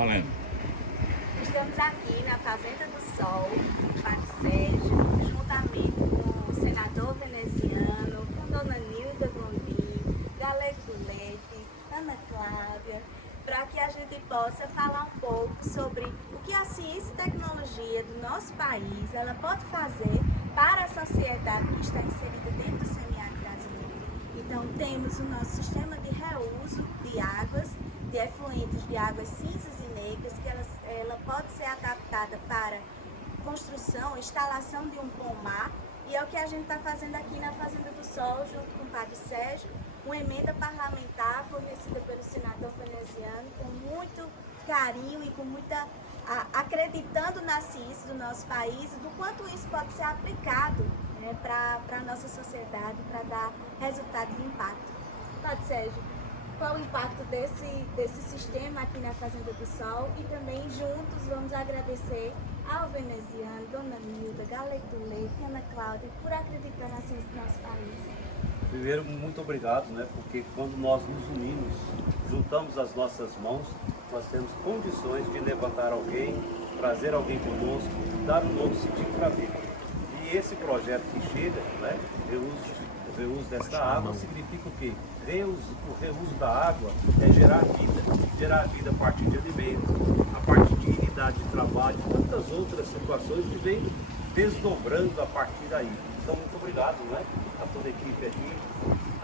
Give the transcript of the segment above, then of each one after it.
Valendo. Estamos aqui na Fazenda do Sol, no Parque Sérgio, juntamente com o senador veneziano, com Dona Nilda Gondim, Galego do Leite, Ana Cláudia, para que a gente possa falar um pouco sobre o que a ciência e tecnologia do nosso país ela pode fazer para a sociedade que está inserida dentro do semiárido brasileiro. Então temos o nosso sistema de reuso de águas, de efluentes de águas cinzas e negras, que ela pode ser adaptada para construção, instalação de um pomar, e é o que a gente está fazendo aqui na Fazenda do Sol, junto com o Padre Sérgio, uma emenda parlamentar fornecida pelo senador veneziano, com muito carinho e com muita acreditando na ciência do nosso país, do quanto isso pode ser aplicado, né, para a nossa sociedade, para dar resultado de impacto. Padre Sérgio, qual o impacto desse sistema aqui na Fazenda do Sol, e também juntos vamos agradecer ao veneziano, Dona Nilda, Galego do Leite, Ana Cláudia, por acreditar na ciência do nosso país. Primeiro, muito obrigado, né? Porque quando nós nos unimos, juntamos as nossas mãos, nós temos condições de levantar alguém, trazer alguém conosco, dar um novo sentido para a vida. E esse projeto que chega, né? O reuso dessa água significa o quê? O reuso da água é gerar vida a partir de alimento, a partir de unidade de trabalho, tantas outras situações que vêm desdobrando a partir daí. Então, muito obrigado, né, a toda a equipe aqui,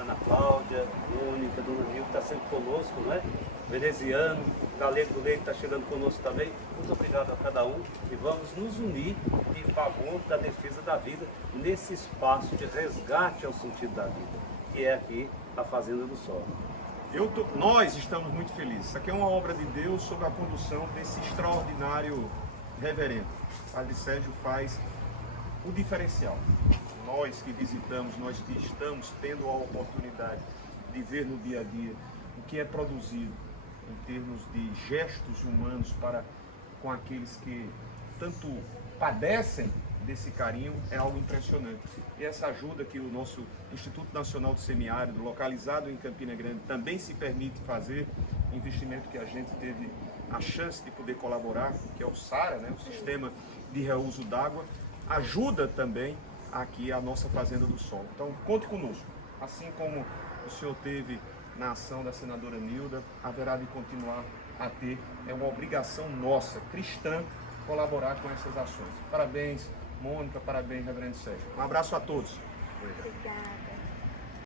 Ana Cláudia, Mônica, Dona Nilda, está sempre conosco, né? Veneziano, Galego do Leite está chegando conosco também. Muito obrigado a cada um e vamos nos unir em favor da defesa da vida nesse espaço de resgate ao sentido da vida, que é aqui a Fazenda do Sol. Nós estamos muito felizes. Isso aqui é uma obra de Deus sob a condução desse extraordinário reverendo. O Padre Sérgio faz o diferencial. Nós que visitamos, nós que estamos tendo a oportunidade de ver no dia a dia o que é produzido em termos de gestos humanos para com aqueles que tanto padecem desse carinho, é algo impressionante. E essa ajuda que o nosso Instituto Nacional do Semiárido, localizado em Campina Grande, também se permite fazer, investimento que a gente teve a chance de poder colaborar, que é o SARA, né, o Sistema de Reuso d'Água, ajuda também aqui a nossa Fazenda do Sol. Então, conte conosco. Assim como o senhor teve na ação da senadora Nilda, haverá de continuar a ter. É uma obrigação nossa, cristã, colaborar com essas ações. Parabéns, Mônica, parabéns, reverendo Sérgio. Um abraço a todos. Obrigada.